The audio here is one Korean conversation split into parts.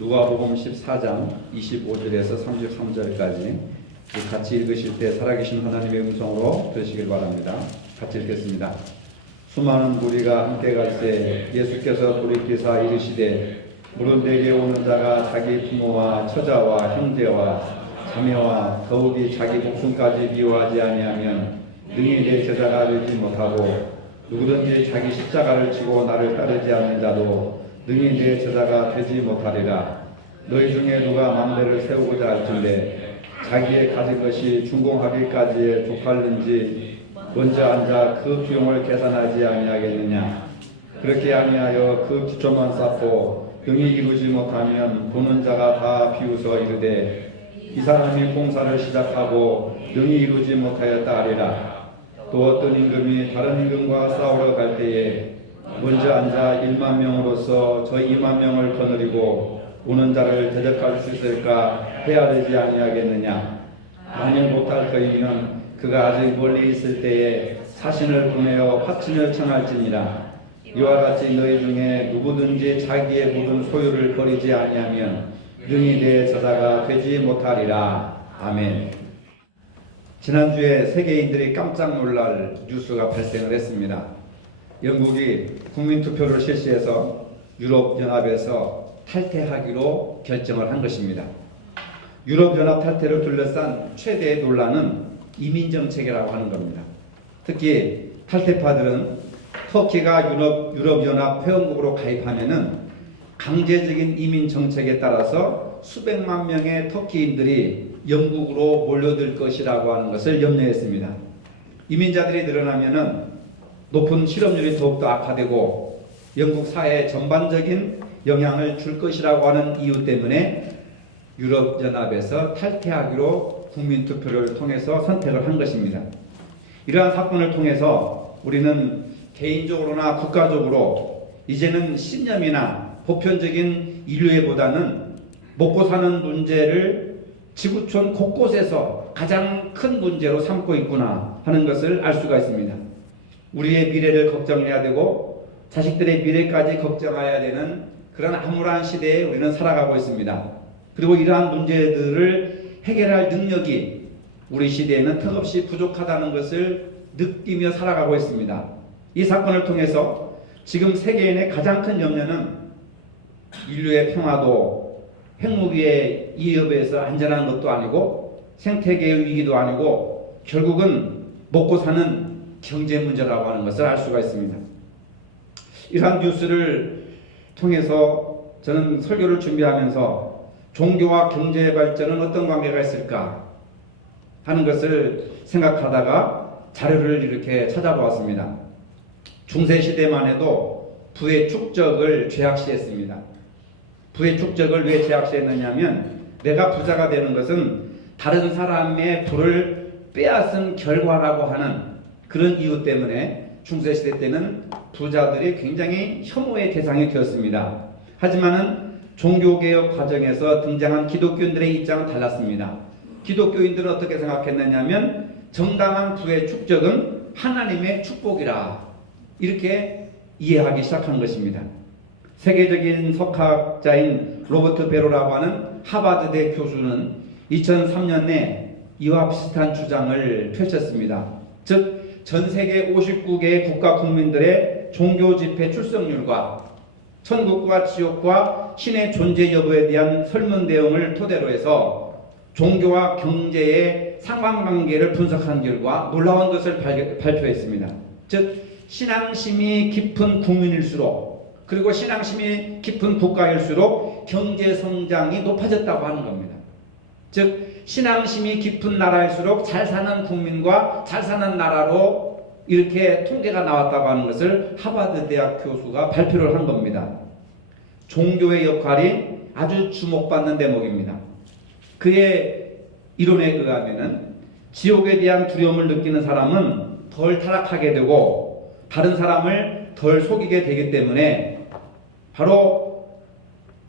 누가복음 14장 25절에서 33절까지 같이 읽으실 때 살아계신 하나님의 음성으로 들으시길 바랍니다. 같이 읽겠습니다. 수많은 무리가 함께 갈 때 예수께서 돌이키사 이르시되 무릇 내게 오는 자가 자기 부모와 처자와 형제와 자매와 더욱이 자기 목숨까지 미워하지 아니하면 능히 내 제자가 되지 못하고 누구든지 자기 십자가를 지고 나를 따르지 않는 자도 능히 내 제자가 되지 못하리라. 너희 중에 누가 망대를 세우고자 할진대 자기의 가진 것이 준공하기까지에 족할는지 먼저 앉아 그 비용을 계산하지 아니하겠느냐. 그렇게 아니하여 그 기초만 쌓고 능히 이루지 못하면 보는 자가 다 비웃어 이르되 이 사람이 공사를 시작하고 능히 이루지 못하였다 하리라. 또 어떤 임금이 다른 임금과 싸우러 갈 때에 먼저 앉아 1만 명으로서 저 2만 명을 거느리고 오는 자를 대적할 수 있을까 해야 되지 아니하겠느냐. 만일 못할 터이면 그가 아직 멀리 있을 때에 사신을 보내어 화친을 청할지니라. 이와 같이 너희 중에 누구든지 자기의 모든 소유를 버리지 아니하면 능히 내 제자가 되지 못하리라. 아멘. 지난주에 세계인들이 깜짝 놀랄 뉴스가 발생을 했습니다. 영국이 국민투표를 실시해서 유럽연합에서 탈퇴하기로 결정을 한 것입니다. 유럽연합 탈퇴를 둘러싼 최대의 논란은 이민정책이라고 하는 겁니다. 특히 탈퇴파들은 터키가 유럽연합 회원국으로 가입하면은 강제적인 이민 정책에 따라서 수백만 명의 터키인들이 영국으로 몰려들 것이라고 하는 것을 염려했습니다. 이민자들이 늘어나면은 높은 실업률이 더욱더 악화되고 영국 사회에 전반적인 영향을 줄 것이라고 하는 이유 때문에 유럽연합에서 탈퇴하기로 국민투표를 통해서 선택을 한 것입니다. 이러한 사건을 통해서 우리는 개인적으로나 국가적으로 이제는 신념이나 보편적인 인류애보다는 먹고 사는 문제를 지구촌 곳곳에서 가장 큰 문제로 삼고 있구나 하는 것을 알 수가 있습니다. 우리의 미래를 걱정해야 되고 자식들의 미래까지 걱정해야 되는 그런 암울한 시대에 우리는 살아가고 있습니다. 그리고 이러한 문제들을 해결할 능력이 우리 시대에는 턱없이 부족하다는 것을 느끼며 살아가고 있습니다. 이 사건을 통해서 지금 세계인의 가장 큰 염려는 인류의 평화도 핵무기의 위협에서 안전한 것도 아니고 생태계의 위기도 아니고 결국은 먹고 사는 경제 문제라고 하는 것을 알 수가 있습니다. 이러한 뉴스를 통해서 저는 설교를 준비하면서 종교와 경제 발전은 어떤 관계가 있을까 하는 것을 생각하다가 자료를 이렇게 찾아보았습니다. 중세시대만 해도 부의 축적을 죄악시했습니다. 부의 축적을 왜 죄악시했느냐면 내가 부자가 되는 것은 다른 사람의 부를 빼앗은 결과라고 하는 그런 이유 때문에 중세시대 때는 부자들이 굉장히 혐오의 대상이 되었습니다. 하지만은 종교개혁 과정에서 등장한 기독교인들의 입장은 달랐습니다. 기독교인들은 어떻게 생각했느냐면 정당한 부의 축적은 하나님의 축복이라 이렇게 이해하기 시작한 것입니다. 세계적인 석학자인 로버트 베로라고 하는 하버드대 교수는 2003년에 이와 비슷한 주장을 펼쳤습니다. 즉 전 세계 59개의 국가 국민들의 종교 집회 출석률과 천국과 지옥과 신의 존재 여부에 대한 설문 내용을 토대로 해서 종교와 경제의 상관관계를 분석한 결과 놀라운 것을 발표했습니다. 즉 신앙심이 깊은 국민일수록 그리고 신앙심이 깊은 국가일수록 경제 성장이 높아졌다고 하는 겁니다. 즉 신앙심이 깊은 나라일수록 잘 사는 국민과 잘 사는 나라로 이렇게 통계가 나왔다고 하는 것을 하버드 대학 교수가 발표를 한 겁니다. 종교의 역할이 아주 주목받는 대목입니다. 그의 이론에 의하면은 지옥에 대한 두려움을 느끼는 사람은 덜 타락하게 되고 다른 사람을 덜 속이게 되기 때문에 바로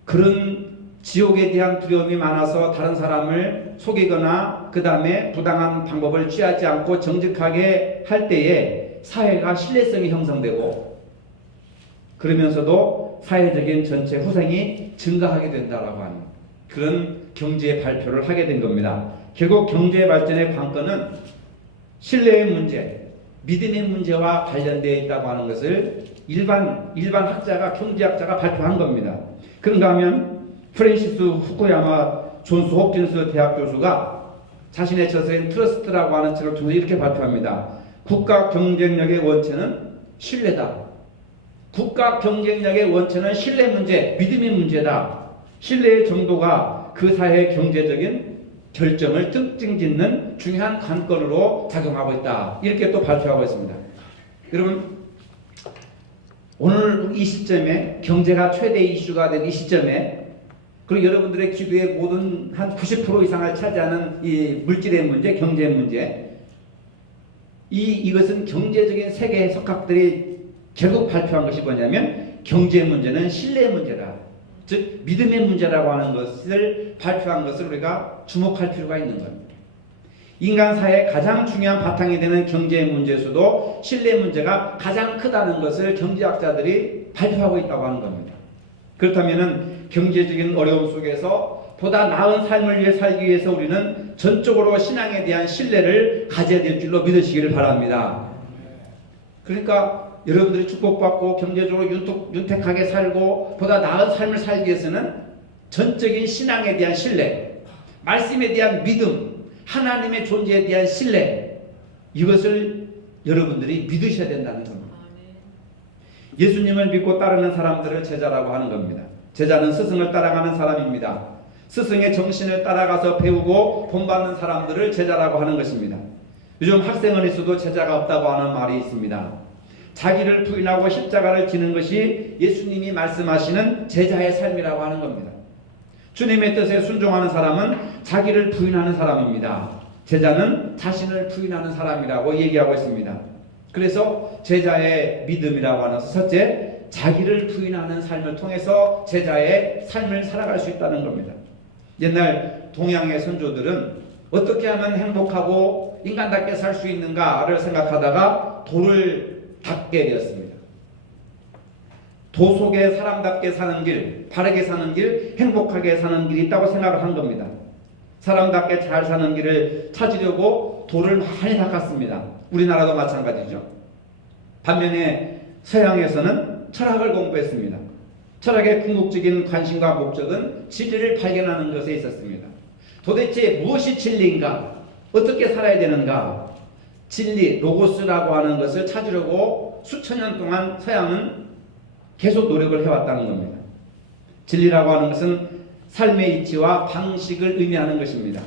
그런 지옥에 대한 두려움이 많아서 다른 사람을 속이거나 그 다음에 부당한 방법을 취하지 않고 정직하게 할 때에 사회가 신뢰성이 형성되고 그러면서도 사회적인 전체 후생이 증가하게 된다라고 하는 그런 경제 발표를 하게 된 겁니다. 결국 경제 발전의 관건은 신뢰의 문제, 믿음의 문제와 관련되어 있다고 하는 것을 일반 학자가, 경제학자가 발표한 겁니다. 그런가 하면 프랜시스 후쿠야마 존스 홉킨스 대학 교수가 자신의 저서인 트러스트라고 하는 책을 통해서 이렇게 발표합니다. 국가 경쟁력의 원체는 신뢰다. 국가 경쟁력의 원체는 신뢰 문제, 믿음의 문제다. 신뢰의 정도가 그 사회의 경제적인 결정을 특징짓는 중요한 관건으로 작용하고 있다. 이렇게 또 발표하고 있습니다. 여러분, 오늘 이 시점에 경제가 최대 이슈가 된 이 시점에 그리고 여러분들의 기도의 모든 한 90% 이상을 차지하는 이 물질의 문제, 경제의 문제, 이것은 경제적인 세계의 석학들이 결국 발표한 것이 뭐냐면 경제 문제는 신뢰의 문제다. 즉 믿음의 문제라고 하는 것을 발표한 것을 우리가 주목할 필요가 있는 겁니다. 인간 사회의 가장 중요한 바탕이 되는 경제 문제에서도 신뢰 문제가 가장 크다는 것을 경제학자들이 발표하고 있다고 하는 겁니다. 그렇다면 경제적인 어려움 속에서 보다 나은 삶을 위해 살기 위해서 우리는 전적으로 신앙에 대한 신뢰를 가져야 될 줄로 믿으시기를 바랍니다. 그러니까 여러분들이 축복받고 경제적으로 윤택하게 살고 보다 나은 삶을 살기 위해서는 전적인 신앙에 대한 신뢰, 말씀에 대한 믿음, 하나님의 존재에 대한 신뢰, 이것을 여러분들이 믿으셔야 된다는 겁니다. 예수님을 믿고 따르는 사람들을 제자라고 하는 겁니다. 제자는 스승을 따라가는 사람입니다. 스승의 정신을 따라가서 배우고 본받는 사람들을 제자라고 하는 것입니다. 요즘 학생원에서도 제자가 없다고 하는 말이 있습니다. 자기를 부인하고 십자가를 지는 것이 예수님이 말씀하시는 제자의 삶이라고 하는 겁니다. 주님의 뜻에 순종하는 사람은 자기를 부인하는 사람입니다. 제자는 자신을 부인하는 사람이라고 얘기하고 있습니다. 그래서 제자의 믿음이라고 하는 첫째, 자기를 부인하는 삶을 통해서 제자의 삶을 살아갈 수 있다는 겁니다. 옛날 동양의 선조들은 어떻게 하면 행복하고 인간답게 살 수 있는가를 생각하다가 도를 닦게 되었습니다. 도 속에 사람답게 사는 길, 바르게 사는 길, 행복하게 사는 길이 있다고 생각을 한 겁니다. 사람답게 잘 사는 길을 찾으려고 도를 많이 닦았습니다. 우리나라도 마찬가지죠. 반면에 서양에서는 철학을 공부했습니다. 철학의 궁극적인 관심과 목적은 진리를 발견하는 것에 있었습니다. 도대체 무엇이 진리인가? 어떻게 살아야 되는가? 진리, 로고스라고 하는 것을 찾으려고 수천 년 동안 서양은 계속 노력을 해왔다는 겁니다. 진리라고 하는 것은 삶의 이치와 방식을 의미하는 것입니다.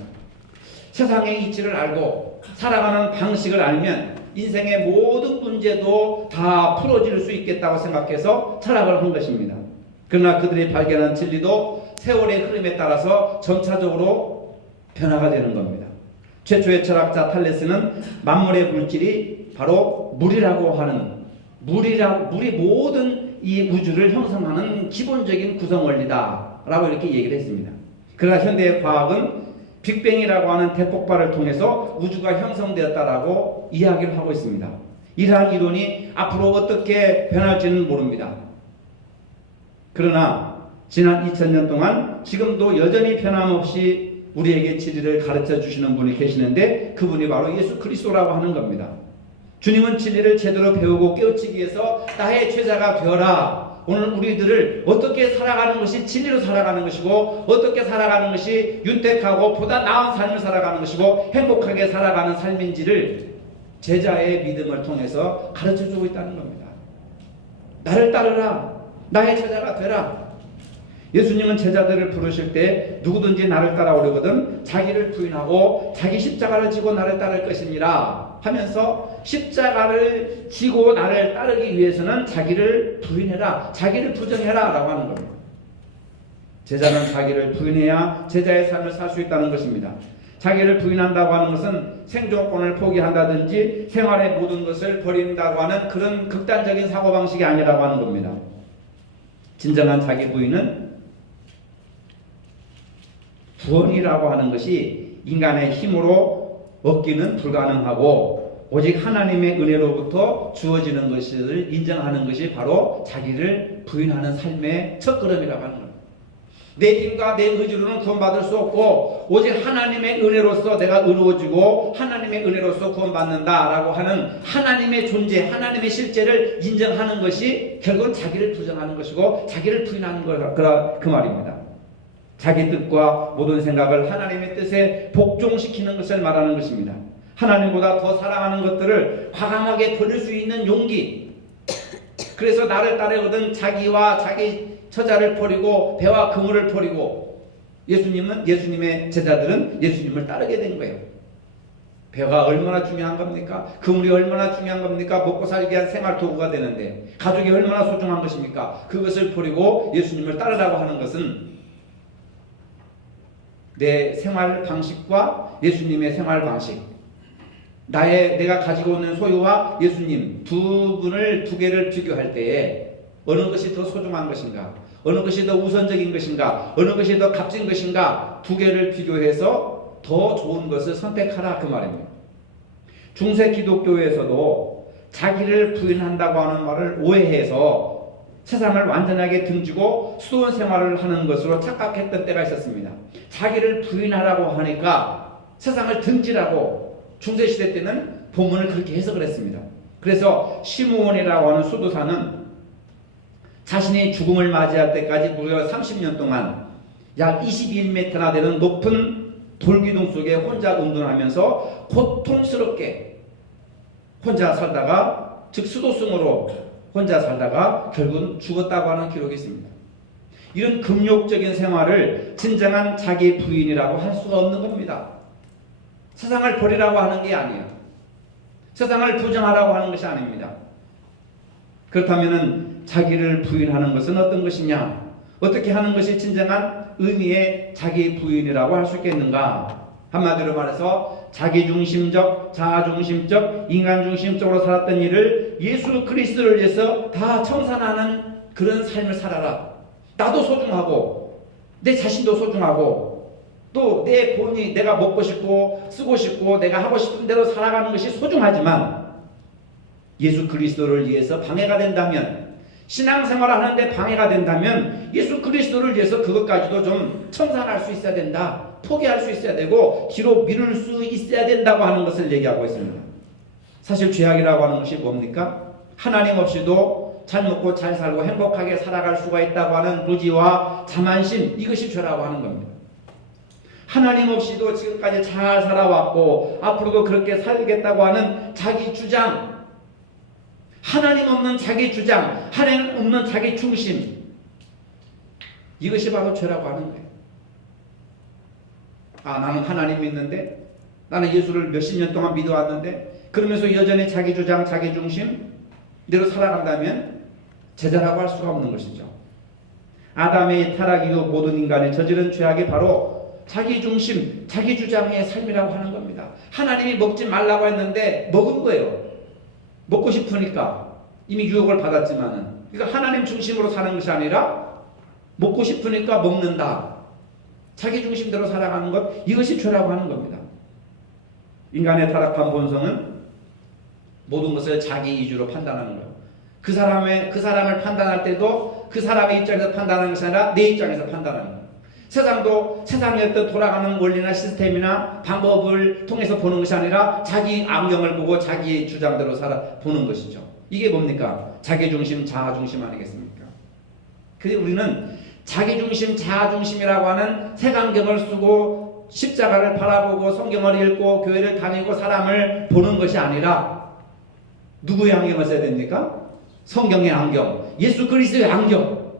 세상의 이치를 알고 살아가는 방식을 알면 인생의 모든 문제도 다 풀어질 수 있겠다고 생각해서 철학을 한 것입니다. 그러나 그들이 발견한 진리도 세월의 흐름에 따라서 점차적으로 변화가 되는 겁니다. 최초의 철학자 탈레스는 만물의 물질이 바로 물이라고 하는 물이 모든 이 우주를 형성하는 기본적인 구성 원리다 라고 이렇게 얘기를 했습니다. 그러나 현대의 과학은 빅뱅이라고 하는 대폭발을 통해서 우주가 형성되었다라고 이야기를 하고 있습니다. 이러한 이론이 앞으로 어떻게 변할지는 모릅니다. 그러나 지난 2000년 동안 지금도 여전히 변함없이 우리에게 진리를 가르쳐 주시는 분이 계시는데 그분이 바로 예수 그리스도라고 하는 겁니다. 주님은 진리를 제대로 배우고 깨우치기 위해서 나의 제자가 되어라. 오늘 우리들을 어떻게 살아가는 것이 진리로 살아가는 것이고 어떻게 살아가는 것이 윤택하고 보다 나은 삶을 살아가는 것이고 행복하게 살아가는 삶인지를 제자의 믿음을 통해서 가르쳐주고 있다는 겁니다. 나를 따르라. 나의 제자가 되라. 예수님은 제자들을 부르실 때 누구든지 나를 따라오려거든 자기를 부인하고 자기 십자가를 지고 나를 따를 것이니라 하면서 십자가를 지고 나를 따르기 위해서는 자기를 부인해라, 자기를 부정해라 라고 하는 겁니다. 제자는 자기를 부인해야 제자의 삶을 살 수 있다는 것입니다. 자기를 부인한다고 하는 것은 생존권을 포기한다든지 생활의 모든 것을 버린다고 하는 그런 극단적인 사고방식이 아니라고 하는 겁니다. 진정한 자기 부인은 구원이라고 하는 것이 인간의 힘으로 얻기는 불가능하고 오직 하나님의 은혜로부터 주어지는 것을 인정하는 것이 바로 자기를 부인하는 삶의 첫걸음이라고 하는 겁니다. 내 힘과 내 의지로는 구원받을 수 없고 오직 하나님의 은혜로서 내가 의로워지고 하나님의 은혜로서 구원받는다라고 하는 하나님의 존재, 하나님의 실제를 인정하는 것이 결국은 자기를 부정하는 것이고 자기를 부인하는 거라 그 말입니다. 자기 뜻과 모든 생각을 하나님의 뜻에 복종시키는 것을 말하는 것입니다. 하나님보다 더 사랑하는 것들을 과감하게 버릴 수 있는 용기. 그래서 나를 따르거든 자기와 자기 처자를 버리고 배와 그물을 버리고 예수님의 제자들은 예수님을 따르게 된 거예요. 배가 얼마나 중요한 겁니까? 그물이 얼마나 중요한 겁니까? 먹고 살기 위한 생활 도구가 되는데 가족이 얼마나 소중한 것입니까? 그것을 버리고 예수님을 따르라고 하는 것은 내 생활 방식과 예수님의 생활 방식, 내가 가지고 있는 소유와 예수님 두 개를 비교할 때에 어느 것이 더 소중한 것인가, 어느 것이 더 우선적인 것인가, 어느 것이 더 값진 것인가, 두 개를 비교해서 더 좋은 것을 선택하라 그 말입니다. 중세 기독교에서도 자기를 부인한다고 하는 말을 오해해서 세상을 완전하게 등지고 수도원 생활을 하는 것으로 착각했던 때가 있었습니다. 자기를 부인하라고 하니까 세상을 등지라고 중세시대 때는 본문을 그렇게 해석을 했습니다. 그래서 시므온이라고 하는 수도사는 자신의 죽음을 맞이할 때까지 무려 30년 동안 약 21m나 되는 높은 돌기둥 속에 혼자 운동하면서 고통스럽게 혼자 살다가, 즉 수도승으로 혼자 살다가 결국은 죽었다고 하는 기록이 있습니다. 이런 금욕적인 생활을 진정한 자기 부인이라고 할 수가 없는 겁니다. 세상을 버리라고 하는 게 아니에요. 세상을 부정하라고 하는 것이 아닙니다. 그렇다면 자기를 부인하는 것은 어떤 것이냐? 어떻게 하는 것이 진정한 의미의 자기 부인이라고 할 수 있겠는가? 한마디로 말해서 자기중심적, 자아중심적, 인간중심적으로 살았던 일을 예수 그리스도를 위해서 다 청산하는 그런 삶을 살아라. 나도 소중하고 내 자신도 소중하고 또 내 본이 내가 먹고 싶고 쓰고 싶고 내가 하고 싶은 대로 살아가는 것이 소중하지만 예수 그리스도를 위해서 방해가 된다면, 신앙생활을 하는데 방해가 된다면 예수 그리스도를 위해서 그것까지도 좀 청산할 수 있어야 된다. 포기할 수 있어야 되고 뒤로 미룰 수 있어야 된다고 하는 것을 얘기하고 있습니다. 사실 죄악이라고 하는 것이 뭡니까? 하나님 없이도 잘 먹고 잘 살고 행복하게 살아갈 수가 있다고 하는 무지와 자만심, 이것이 죄라고 하는 겁니다. 하나님 없이도 지금까지 잘 살아왔고 앞으로도 그렇게 살겠다고 하는 자기 주장, 하나님 없는 자기 주장, 하나님 없는 자기 중심, 이것이 바로 죄라고 하는 거예요. 나는 하나님 믿는데, 나는 예수를 몇십 년 동안 믿어왔는데 그러면서 여전히 자기 주장, 자기 중심 대로 살아간다면 제자라고 할 수가 없는 것이죠. 아담의 타락 이후 모든 인간의 저지른 죄악이 바로 자기 중심, 자기 주장의 삶이라고 하는 겁니다. 하나님이 먹지 말라고 했는데 먹은 거예요. 먹고 싶으니까. 이미 유혹을 받았지만은. 그러니까 하나님 중심으로 사는 것이 아니라 먹고 싶으니까 먹는다. 자기 중심대로 살아가는 것, 이것이 죄라고 하는 겁니다. 인간의 타락한 본성은 모든 것을 자기 이주로 판단하는 거예요. 그 사람을 판단할 때도 그 사람의 입장에서 판단하는 것이 아니라 내 입장에서 판단하는 거예요. 세상도 세상의 어떤 돌아가는 원리나 시스템이나 방법을 통해서 보는 것이 아니라 자기 안경을 보고 자기의 주장대로 보는 것이죠. 이게 뭡니까? 자기중심, 자아중심 아니겠습니까? 그래서 우리는 자기중심, 자아중심이라고 하는 색안경을 쓰고 십자가를 바라보고 성경을 읽고 교회를 다니고 사람을 보는 것이 아니라 누구의 안경을 써야 됩니까? 성경의 안경, 예수 그리스도의 안경,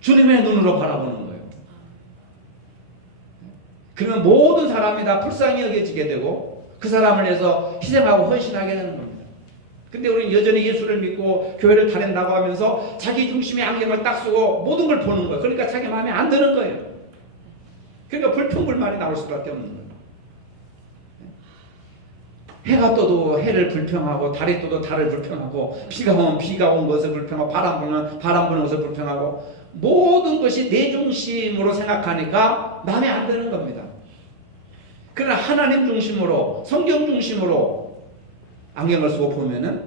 주님의 눈으로 바라보는 거예요. 그러면 모든 사람이 다 불쌍히 여겨지게 되고 그 사람을 위해서 희생하고 헌신하게 되는 겁니다. 근데 우리는 여전히 예수를 믿고 교회를 다닌다고 하면서 자기 중심의 안경을 딱 쓰고 모든 걸 보는 거예요. 그러니까 자기 마음에 안 드는 거예요. 그러니까 불평불만이 나올 수밖에 없는 거예요. 해가 떠도 해를 불평하고 달이 떠도 달을 불평하고 비가 오면 비가 온 것을 불평하고 바람 불면 바람 부는 것을 불평하고 모든 것이 내 중심으로 생각하니까 마음에 안 드는 겁니다. 그러나 하나님 중심으로, 성경 중심으로 안경을 쓰고 보면은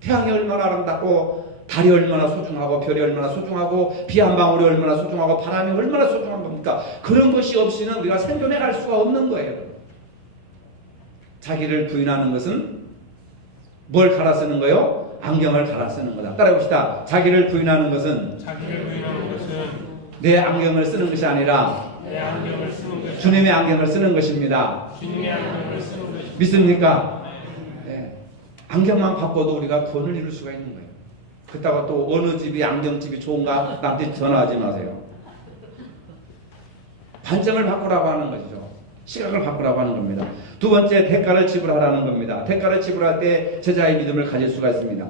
태양이 얼마나 아름답고 달이 얼마나 소중하고 별이 얼마나 소중하고 비 한 방울이 얼마나 소중하고 바람이 얼마나 소중한 겁니까? 그런 것이 없이는 우리가 생존해 갈 수가 없는 거예요. 자기를 부인하는 것은 뭘 갈아 쓰는 거요? 안경을 갈아 쓰는 거다. 따라해봅시다. 자기를 부인하는 것은 내 안경을 쓰는 것이 아니라 주님의 안경을 쓰는 것입니다. 믿습니까? 네. 안경만 바꿔도 우리가 돈을 잃을 수가 있는 거예요. 그렇다고 또 어느 집이 안경집이 좋은가 남한테 전화하지 마세요. 관점을 바꾸라고 하는 것이죠. 시각을 바꾸라고 하는 겁니다. 두 번째, 대가를 지불하라는 겁니다. 대가를 지불할 때 제자의 믿음을 가질 수가 있습니다.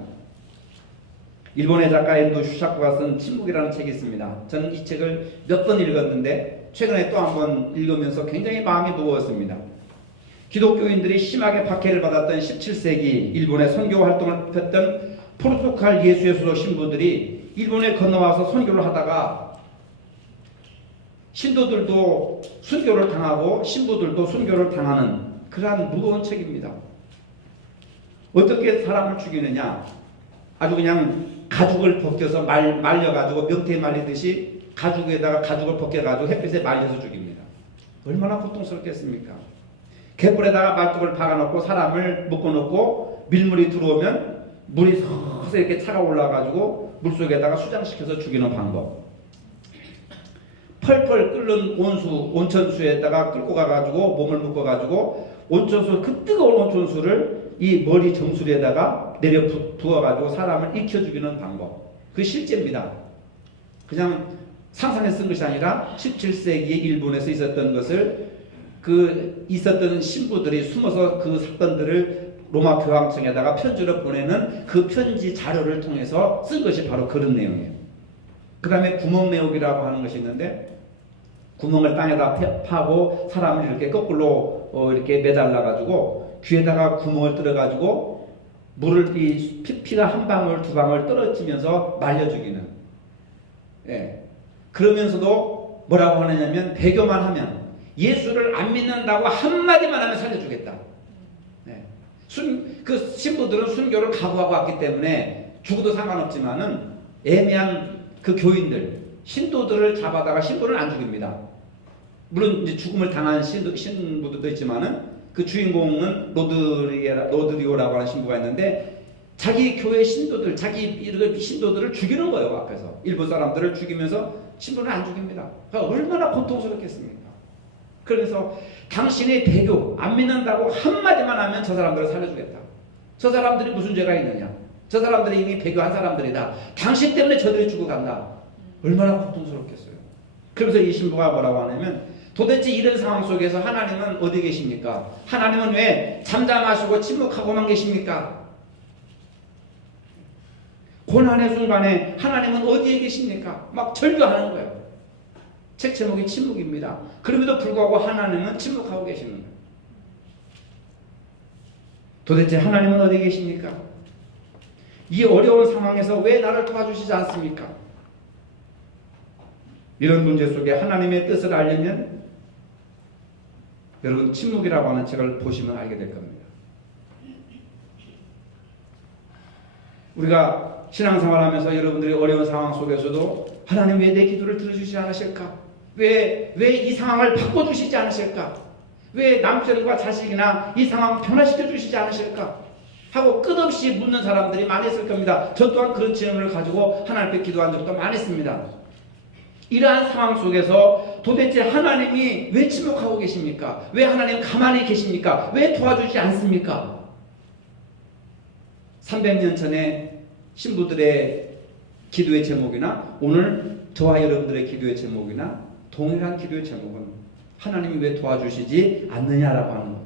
일본의 작가 엔도 슈사코가 쓴 침묵이라는 책이 있습니다. 저는 이 책을 몇 번 읽었는데 최근에 또 한 번 읽으면서 굉장히 마음이 무거웠습니다. 기독교인들이 심하게 박해를 받았던 17세기 일본의 선교 활동을 폈던 포르투갈 예수의 수도 신부들이 일본에 건너와서 선교를 하다가 신도들도 순교를 당하고 신부들도 순교를 당하는 그러한 무거운 책입니다. 어떻게 사람을 죽이느냐? 아주 그냥 가죽을 벗겨서 말려가지고 명태에 말리듯이 가죽에다가 가죽을 벗겨가지고 햇빛에 말려서 죽입니다. 얼마나 고통스럽겠습니까? 갯불에다가 말뚝을 박아놓고 사람을 묶어놓고 밀물이 들어오면 물이 서서 이렇게 차가 올라가지고 물속에다가 수장시켜서 죽이는 방법. 펄펄 끓는 온천수에다가 끌고 가가지고 몸을 묶어가지고 온천수, 그 뜨거운 온천수를 이 머리 정수리에다가 내려 부어가지고 사람을 익혀 죽이는 방법. 그 실제입니다. 그냥 상상해 쓴 것이 아니라 17세기에 일본에서 있었던 것을 있었던 신부들이 숨어서 그 사건들을 로마 교황청에다가 편지로 보내는 그 편지 자료를 통해서 쓴 것이 바로 그런 내용이에요. 그 다음에 구멍 메우기라고 하는 것이 있는데 구멍을 땅에다 파고 사람을 이렇게 거꾸로 이렇게 매달라가지고 귀에다가 구멍을 뚫어가지고 물을 피가 한 방울 두 방울 떨어지면서 말려 죽이는. 예. 그러면서도 뭐라고 하느냐면 배교만 하면 예수를 안 믿는다고 한마디만 하면 살려주겠다. 네. 그 신부들은 순교를 각오하고 왔기 때문에 죽어도 상관없지만은 애매한 그 교인들, 신도들을 잡아다가 신부를 안 죽입니다. 물론 이제 죽음을 당한 신부들도 있지만은 그 주인공은 로드리오라고 하는 신부가 있는데 자기 교회 신도들, 자기 신도들을 죽이는 거예요. 앞에서 일본 사람들을 죽이면서 신부는 안 죽입니다. 그러니까 얼마나 고통스럽겠습니까? 그래서 당신의 배교 안 믿는다고 한마디만 하면 저 사람들을 살려주겠다. 저 사람들이 무슨 죄가 있느냐? 저 사람들이 이미 배교한 사람들이다. 당신 때문에 저들이 죽어간다. 얼마나 고통스럽겠어요. 그래서 이 신부가 뭐라고 하냐면 도대체 이런 상황 속에서 하나님은 어디 계십니까? 하나님은 왜 잠잠하시고 침묵하고만 계십니까? 고난의 순간에 하나님은 어디에 계십니까? 막 절규하는 거예요. 책 제목이 침묵입니다. 그럼에도 불구하고 하나님은 침묵하고 계시는 거예요. 도대체 하나님은 어디 계십니까? 이 어려운 상황에서 왜 나를 도와주시지 않습니까? 이런 문제 속에 하나님의 뜻을 알려면 여러분 침묵이라고 하는 책을 보시면 알게 될 겁니다. 우리가 신앙생활하면서 여러분들이 어려운 상황 속에서도 하나님 왜 내 기도를 들어주시지 않으실까? 왜 이 상황을 바꿔주시지 않으실까? 왜 남편과 자식이나 이 상황 변화시켜 주시지 않으실까? 하고 끝없이 묻는 사람들이 많이 있을 겁니다. 저 또한 그런 질문을 가지고 하나님 앞에 기도한 적도 많았습니다. 이러한 상황 속에서 도대체 하나님이 왜 침묵하고 계십니까? 왜 하나님 가만히 계십니까? 왜 도와주지 않습니까? 300년 전에 신부들의 기도의 제목이나 오늘 저와 여러분들의 기도의 제목이나 동일한 기도의 제목은 하나님이 왜 도와주시지 않느냐라고 하는 겁니다.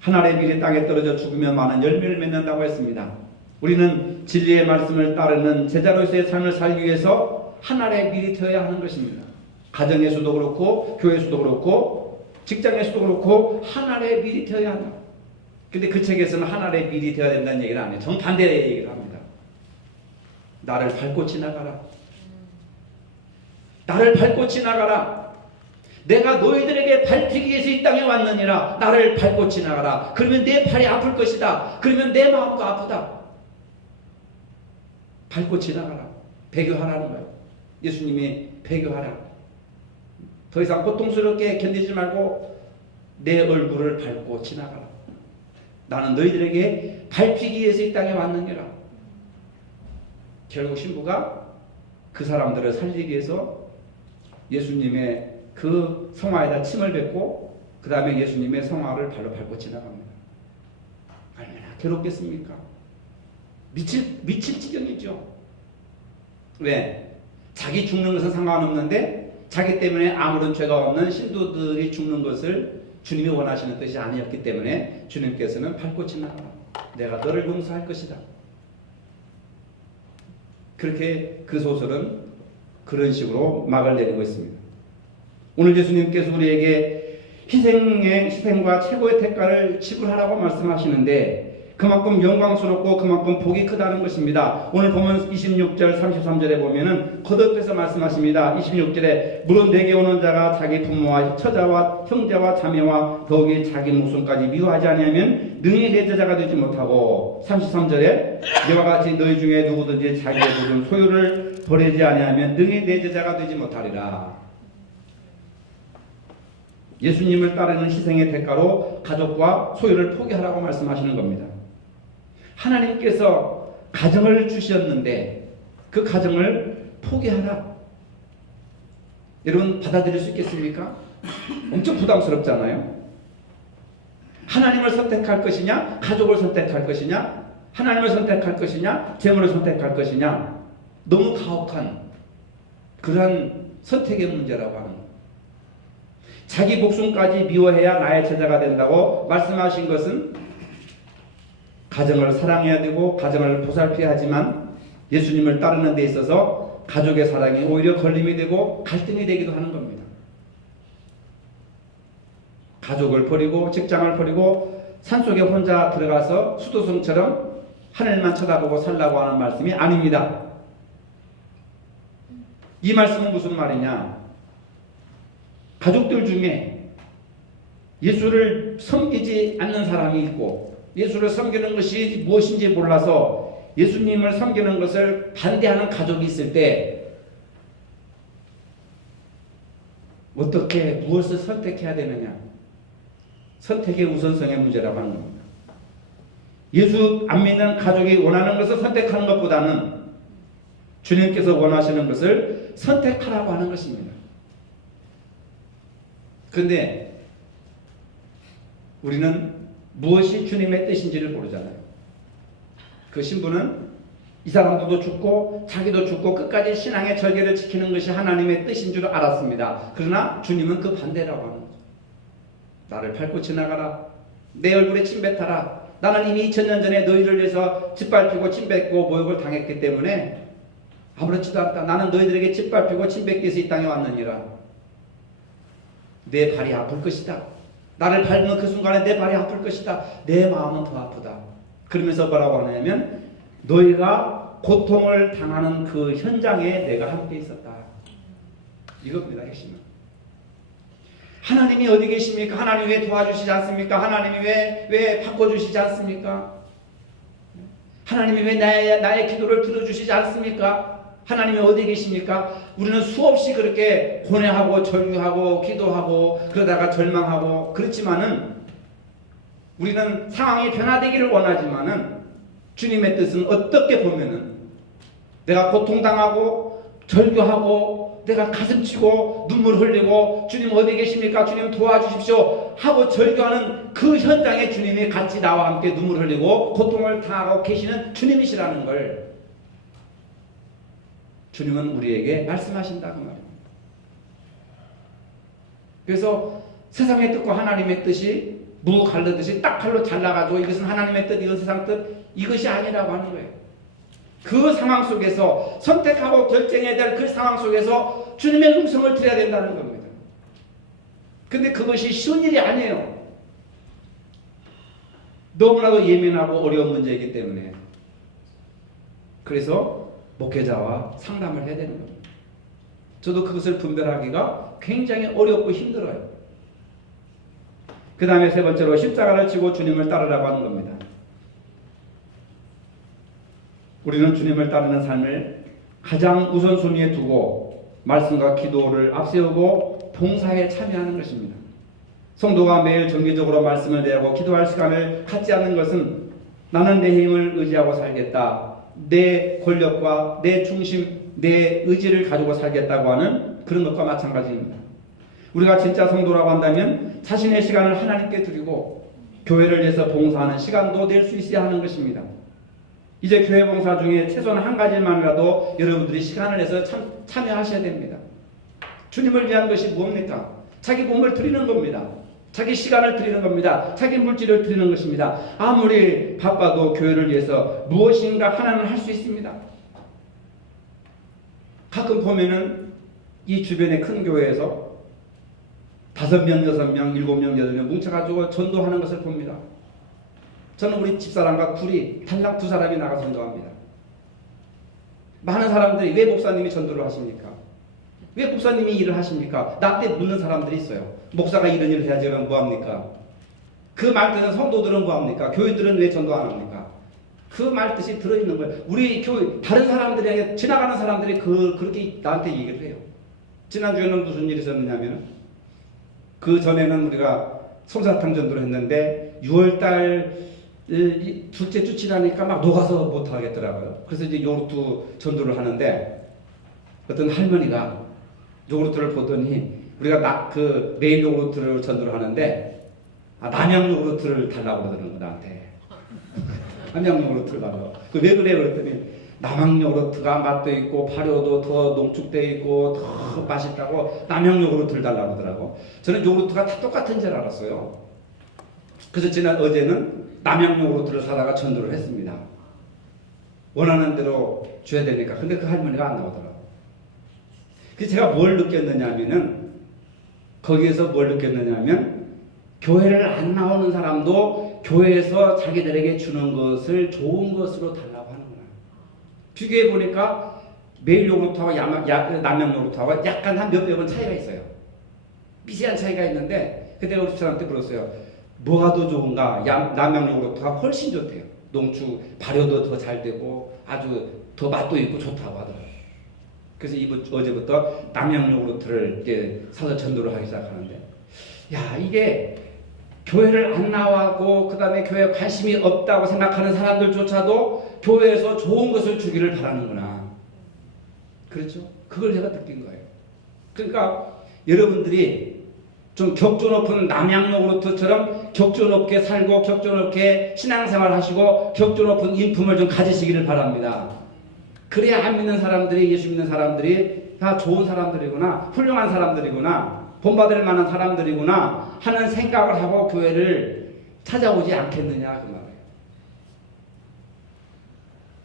하나님의 밀이 땅에 떨어져 죽으면 많은 열매를 맺는다고 했습니다. 우리는 진리의 말씀을 따르는 제자로서의 삶을 살기 위해서 하나님의 밀이 되어야 하는 것입니다. 가정에서도 그렇고 교회에서도 그렇고 직장에서도 그렇고 하나님의 밀이 되어야 한다. 근데 그 책에서는 하나님의 밀이 되어야 된다는 얘기를 안 해요. 정반대의 얘기를 합니다. 나를 밟고 지나가라. 나를 밟고 지나가라. 내가 너희들에게 밟히기 위해서 이 땅에 왔느니라. 나를 밟고 지나가라. 그러면 내 발이 아플 것이다. 그러면 내 마음도 아프다. 밟고 지나가라. 배교하라는 거예요. 예수님이 배교하라. 더 이상 고통스럽게 견디지 말고 내 얼굴을 밟고 지나가라. 나는 너희들에게 밟히기 위해서 이 땅에 왔느니라. 결국 신부가 그 사람들을 살리기 위해서 예수님의 그 성화에다 침을 뱉고 그 다음에 예수님의 성화를 발로 밟고 지나갑니다. 얼마나 괴롭겠습니까? 미칠 지경이죠. 왜? 자기 죽는 것은 상관없는데 자기 때문에 아무런 죄가 없는 신도들이 죽는 것을 주님이 원하시는 뜻이 아니었기 때문에 주님께서는 밟고 지나가라. 내가 너를 용서할 것이다. 그렇게 그 소설은 그런 식으로 막을 내리고 있습니다. 오늘 예수님께서 우리에게 희생과 최고의 대가를 지불하라고 말씀하시는데 그만큼 영광스럽고 그만큼 복이 크다는 것입니다. 오늘 보면 26절 33절에 보면은 거듭해서 말씀하십니다. 26절에 물론 내게 오는 자가 자기 부모와 처자와 형제와 자매와 더욱이 자기 목숨까지 미워하지 아니하면 능히 내 제자가 되지 못하고 33절에 이와 같이 너희 중에 누구든지 자기의 모든 소유를 버리지 아니하면 능히 내 제자가 되지 못하리라. 예수님을 따르는 희생의 대가로 가족과 소유를 포기하라고 말씀하시는 겁니다. 하나님께서 가정을 주셨는데 그 가정을 포기하라. 여러분 받아들일 수 있겠습니까? 엄청 부담스럽잖아요. 하나님을 선택할 것이냐, 가족을 선택할 것이냐, 하나님을 선택할 것이냐, 재물을 선택할 것이냐, 너무 가혹한 그러한 선택의 문제라고 하는 거예요. 자기 목숨까지 미워해야 나의 제자가 된다고 말씀하신 것은 가정을 사랑해야 되고 가정을 보살펴야 하지만 예수님을 따르는 데 있어서 가족의 사랑이 오히려 걸림이 되고 갈등이 되기도 하는 겁니다. 가족을 버리고 직장을 버리고 산속에 혼자 들어가서 수도승처럼 하늘만 쳐다보고 살라고 하는 말씀이 아닙니다. 이 말씀은 무슨 말이냐? 가족들 중에 예수를 섬기지 않는 사람이 있고 예수를 섬기는 것이 무엇인지 몰라서 예수님을 섬기는 것을 반대하는 가족이 있을 때 어떻게 무엇을 선택해야 되느냐? 선택의 우선성의 문제라고 하는 겁니다. 예수 안 믿는 가족이 원하는 것을 선택하는 것보다는 주님께서 원하시는 것을 선택하라고 하는 것입니다. 그런데 우리는 무엇이 주님의 뜻인지를 모르잖아요. 그 신부는 이 사람들도 죽고 자기도 죽고 끝까지 신앙의 절개를 지키는 것이 하나님의 뜻인 줄 알았습니다. 그러나 주님은 그 반대라고 하는 거죠. 나를 밟고 지나가라. 내 얼굴에 침 뱉어라. 나는 이미 2000년 전에 너희를 위해서 짓밟히고 침 뱉고 모욕을 당했기 때문에 아무렇지도 않다. 나는 너희들에게 짓밟히고 침 뱉기 위해서 이 땅에 왔느니라. 내 발이 아플 것이다. 나를 밟는 그 순간에 내 발이 아플 것이다. 내 마음은 더 아프다. 그러면서 뭐라고 하냐면 너희가 고통을 당하는 그 현장에 내가 함께 있었다. 이겁니다. 핵심은. 하나님이 어디 계십니까? 하나님 왜 도와주시지 않습니까? 하나님이 왜 바꿔주시지 않습니까? 하나님이 왜 나의 기도를 들어주시지 않습니까? 하나님이 어디 계십니까? 우리는 수없이 그렇게 고뇌하고 절규하고 기도하고 그러다가 절망하고 그렇지만은 우리는 상황이 변화되기를 원하지만은 주님의 뜻은 어떻게 보면은 내가 고통당하고 절규하고 내가 가슴치고 눈물 흘리고 주님 어디 계십니까? 주님 도와주십시오 하고 절규하는 그 현장에 주님이 같이 나와 함께 눈물 흘리고 고통을 당하고 계시는 주님이시라는 걸 주님은 우리에게 말씀하신다고 말입니다. 그래서 세상의 뜻과 하나님의 뜻이 무 갈르듯이 딱 칼로 잘라가지고 이것은 하나님의 뜻, 이건 세상 뜻, 이것이 아니라고 하는 거예요. 그 상황 속에서 선택하고 결정해야 될 그 상황 속에서 주님의 음성을 들어야 된다는 겁니다. 근데 그것이 쉬운 일이 아니에요. 너무나도 예민하고 어려운 문제이기 때문에. 그래서 목회자와 상담을 해야 되는 겁니다. 저도 그것을 분별하기가 굉장히 어렵고 힘들어요. 그 다음에 세 번째로 십자가를 지고 주님을 따르라고 하는 겁니다. 우리는 주님을 따르는 삶을 가장 우선순위에 두고 말씀과 기도를 앞세우고 봉사에 참여하는 것입니다. 성도가 매일 정기적으로 말씀을 대하고 기도할 시간을 갖지 않는 것은 나는 내 힘을 의지하고 살겠다, 내 권력과 내 중심, 내 의지를 가지고 살겠다고 하는 그런 것과 마찬가지입니다. 우리가 진짜 성도라고 한다면 자신의 시간을 하나님께 드리고 교회를 위해서 봉사하는 시간도 낼 수 있어야 하는 것입니다. 이제 교회 봉사 중에 최소한 한 가지만이라도 여러분들이 시간을 내서 참여하셔야 됩니다. 주님을 위한 것이 뭡니까? 자기 몸을 드리는 겁니다. 자기 시간을 드리는 겁니다. 자기 물질을 드리는 것입니다. 아무리 바빠도 교회를 위해서 무엇인가 하나는 할 수 있습니다. 가끔 보면은 이 주변의 큰 교회에서 5명, 6명, 7명, 8명 뭉쳐가지고 전도하는 것을 봅니다. 저는 우리 집사람과 둘이 단락 2사람이 나가 전도합니다. 많은 사람들이 왜 목사님이 전도를 하십니까? 왜 목사님이 일을 하십니까? 나한테 묻는 사람들이 있어요. 목사가 이런 일을 해야지 그러면 뭐합니까? 그 말뜻은 성도들은 뭐합니까? 교회들은 왜 전도 안 합니까? 그 말뜻이 들어있는 거예요. 우리 교회 다른 사람들이 지나가는 사람들이 그렇게 나한테 얘기를 해요. 지난주에는 무슨 일이 있었느냐면 그 전에는 우리가 솜사탕 전도를 했는데 6월달 둘째 주 지나니까 막 녹아서 못 하겠더라고요. 그래서 이제 요르트 전도를 하는데 어떤 할머니가 요구르트를 보더니 우리가 그 메일 요구르트를 전도를 하는데 남양 요구르트를 달라고 그러더라고요. 나한테 남양 요구르트를 달라고. 왜 그래 그랬더니 남양 요구르트가 맛도 있고 발효도 더 농축돼 있고 더 맛있다고 남양 요구르트를 달라고 하더라고. 저는 요구르트가 다 똑같은 줄 알았어요. 그래서 어제는 남양 요구르트를 사다가 전도를 했습니다. 원하는 대로 줘야 되니까. 근데 그 할머니가 안 나오더라고요. 그래서 제가 뭘 느꼈느냐면은 거기에서 뭘 느꼈느냐면 교회를 안 나오는 사람도 교회에서 자기들에게 주는 것을 좋은 것으로 달라고 하는구나. 비교해 보니까 매일 요구르트하고 남양 요구르트하고 약간 한 몇백 원 차이가 있어요. 미세한 차이가 있는데 그때 우리 사람한테 물었어요. 뭐가 더 좋은가? 남양 요구르트가 훨씬 좋대요. 농축 발효도 더 잘 되고 아주 더 맛도 있고 좋다고 하더라고요. 그래서 어제부터 남양 요구르트를 이제 사서 전도를 하기 시작하는데, 야, 이게 교회를 안 나와고 그 다음에 교회에 관심이 없다고 생각하는 사람들조차도 교회에서 좋은 것을 주기를 바라는구나. 그렇죠? 그걸 제가 느낀 거예요. 그러니까 여러분들이 좀 격조 높은 남양 요구르트처럼 격조 높게 살고 격조 높게 신앙생활 하시고 격조 높은 인품을 좀 가지시기를 바랍니다. 그래야 안 믿는 사람들이, 예수 믿는 사람들이 다 좋은 사람들이구나, 훌륭한 사람들이구나, 본받을 만한 사람들이구나 하는 생각을 하고 교회를 찾아오지 않겠느냐 그 말이에요.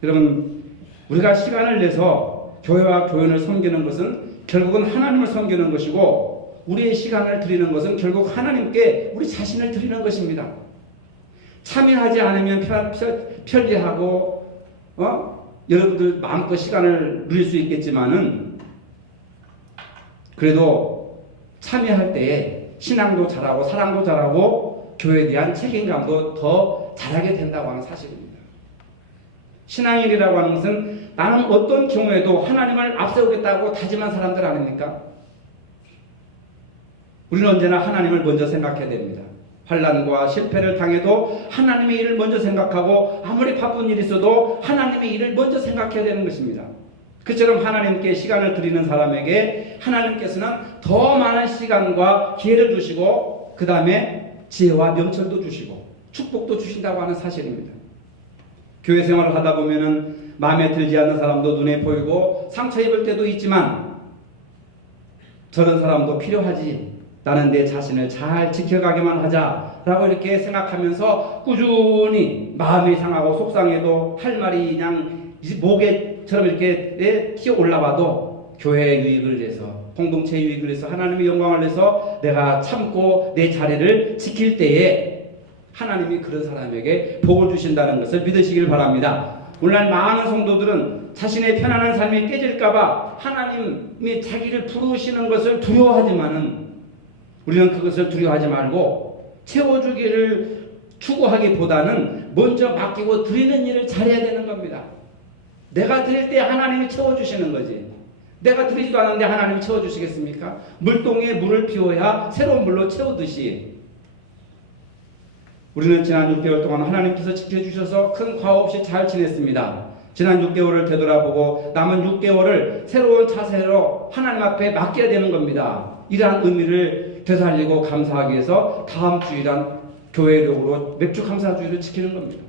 여러분, 우리가 시간을 내서 교회와 교인을 섬기는 것은 결국은 하나님을 섬기는 것이고, 우리의 시간을 드리는 것은 결국 하나님께 우리 자신을 드리는 것입니다. 참여하지 않으면 편리하고 여러분들 마음껏 시간을 누릴 수 있겠지만은 그래도 참여할 때에 신앙도 잘하고 사랑도 잘하고 교회에 대한 책임감도 더 잘하게 된다고 하는 사실입니다. 신앙인이라고 하는 것은 나는 어떤 경우에도 하나님을 앞세우겠다고 다짐한 사람들 아닙니까? 우리는 언제나 하나님을 먼저 생각해야 됩니다. 환난과 실패를 당해도 하나님의 일을 먼저 생각하고 아무리 바쁜 일이 있어도 하나님의 일을 먼저 생각해야 되는 것입니다. 그처럼 하나님께 시간을 드리는 사람에게 하나님께서는 더 많은 시간과 기회를 주시고 그 다음에 지혜와 명철도 주시고 축복도 주신다고 하는 사실입니다. 교회 생활을 하다 보면은 마음에 들지 않는 사람도 눈에 보이고 상처 입을 때도 있지만 저런 사람도 필요하지, 나는 내 자신을 잘 지켜가기만 하자라고 이렇게 생각하면서 꾸준히 마음이 상하고 속상해도 할 말이 그냥 모개처럼 이렇게 튀어 올라와도 교회의 유익을 위해서, 공동체의 유익을 위해서, 하나님의 영광을 위해서 내가 참고 내 자리를 지킬 때에 하나님이 그런 사람에게 복을 주신다는 것을 믿으시길 바랍니다. 오늘날 많은 성도들은 자신의 편안한 삶이 깨질까봐 하나님이 자기를 부르시는 것을 두려워하지만은 우리는 그것을 두려워하지 말고 채워주기를 추구하기보다는 먼저 맡기고 드리는 일을 잘해야 되는 겁니다. 내가 드릴 때 하나님이 채워주시는 거지. 내가 드리지도 않는데 하나님이 채워주시겠습니까? 물동에 물을 피워야 새로운 물로 채우듯이 우리는 지난 6개월 동안 하나님께서 지켜주셔서 큰 과오 없이 잘 지냈습니다. 지난 6개월을 되돌아보고 남은 6개월을 새로운 자세로 하나님 앞에 맡겨야 되는 겁니다. 이러한 의미를 되살리고 감사하기 위해서 다음 주일한 교회력으로 맥주 감사주의를 지키는 겁니다.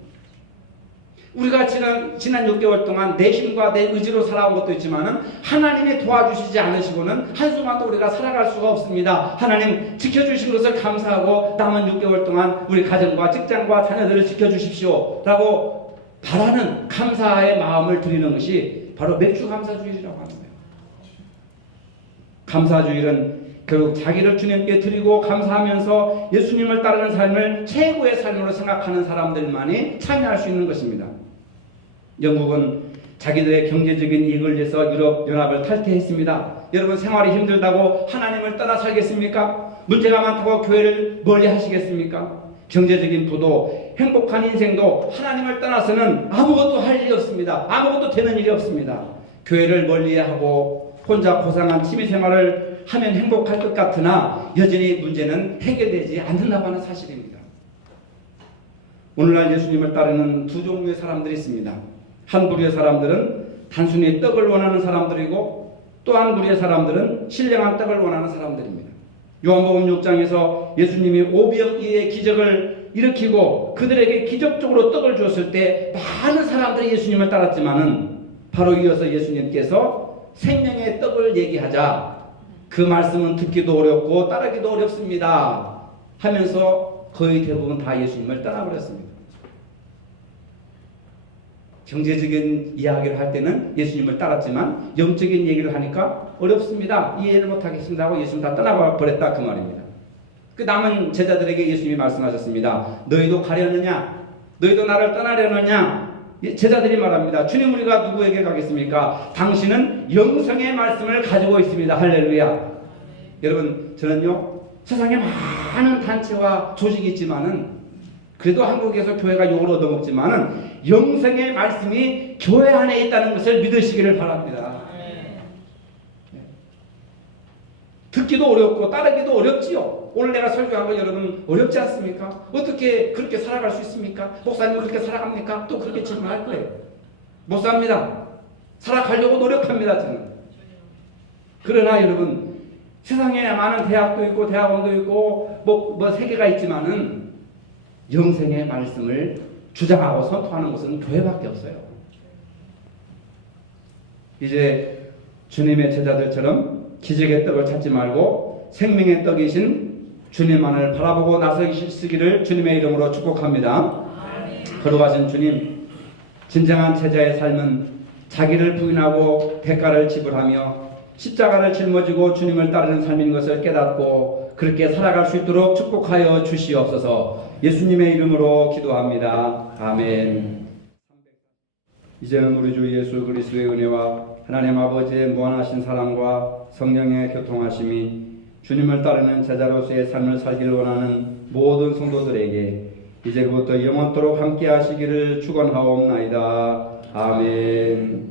우리가 지난 6개월 동안 내 힘과 내 의지로 살아온 것도 있지만은 하나님이 도와주시지 않으시고는 한순간도 우리가 살아갈 수가 없습니다. 하나님 지켜주신 것을 감사하고 남은 6개월 동안 우리 가정과 직장과 자녀들을 지켜주십시오 라고 바라는 감사의 마음을 드리는 것이 바로 맥주 감사주일이라고 하는 거예요. 감사주일은 결국 자기를 주님께 드리고 감사하면서 예수님을 따르는 삶을 최고의 삶으로 생각하는 사람들만이 참여할 수 있는 것입니다. 영국은 자기들의 경제적인 이익을 위해서 유럽연합을 탈퇴했습니다. 여러분 생활이 힘들다고 하나님을 떠나 살겠습니까? 문제가 많다고 교회를 멀리 하시겠습니까? 경제적인 부도, 행복한 인생도 하나님을 떠나서는 아무것도 할 일이 없습니다. 아무것도 되는 일이 없습니다. 교회를 멀리하고 혼자 고상한 취미생활을 하면 행복할 것 같으나 여전히 문제는 해결되지 않는다고 하는 사실입니다. 오늘날 예수님을 따르는 두 종류의 사람들이 있습니다. 한 부류의 사람들은 단순히 떡을 원하는 사람들이고 또 한 부류의 사람들은 신령한 떡을 원하는 사람들입니다. 요한복음 6장에서 예수님이 오병이의 기적을 일으키고 그들에게 기적적으로 떡을 주었을 때 많은 사람들이 예수님을 따랐지만은 바로 이어서 예수님께서 생명의 떡을 얘기하자 그 말씀은 듣기도 어렵고 따르기도 어렵습니다 하면서 거의 대부분 다 예수님을 떠나버렸습니다. 경제적인 이야기를 할 때는 예수님을 따랐지만 영적인 얘기를 하니까 어렵습니다. 이해를 못하겠습니다 하고 예수님 다 떠나버렸다 그 말입니다. 그 남은 제자들에게 예수님이 말씀하셨습니다. 너희도 가려느냐? 너희도 나를 떠나려느냐? 제자들이 말합니다. 주님 우리가 누구에게 가겠습니까? 당신은 영성의 말씀을 가지고 있습니다. 할렐루야. 여러분 저는요 세상에 많은 단체와 조직이 있지만은 그래도 한국에서 교회가 욕을 얻어먹지만은 영성의 말씀이 교회 안에 있다는 것을 믿으시기를 바랍니다. 듣기도 어렵고 따르기도 어렵지요. 오늘 내가 설교한 거 여러분 어렵지 않습니까? 어떻게 그렇게 살아갈 수 있습니까? 목사님은 그렇게 살아갑니까? 또 그렇게 질문할 거예요. 못 삽니다. 살아가려고 노력합니다. 저는. 그러나 여러분 세상에 많은 대학도 있고 대학원도 있고 뭐 세계가 있지만은 영생의 말씀을 주장하고 선포하는 것은 교회밖에 없어요. 이제 주님의 제자들처럼 기적의 떡을 찾지 말고 생명의 떡이신 주님만을 바라보고 나서시기를 주님의 이름으로 축복합니다. 걸어가신 주님, 진정한 제자의 삶은 자기를 부인하고 대가를 지불하며 십자가를 짊어지고 주님을 따르는 삶인 것을 깨닫고 그렇게 살아갈 수 있도록 축복하여 주시옵소서. 예수님의 이름으로 기도합니다. 아멘. 이제는 우리 주 예수 그리스도의 은혜와 하나님 아버지의 무한하신 사랑과 성령의 교통하심이 주님을 따르는 제자로서의 삶을 살기를 원하는 모든 성도들에게 이제부터 영원토록 함께 하시기를 축원하옵나이다. 아멘.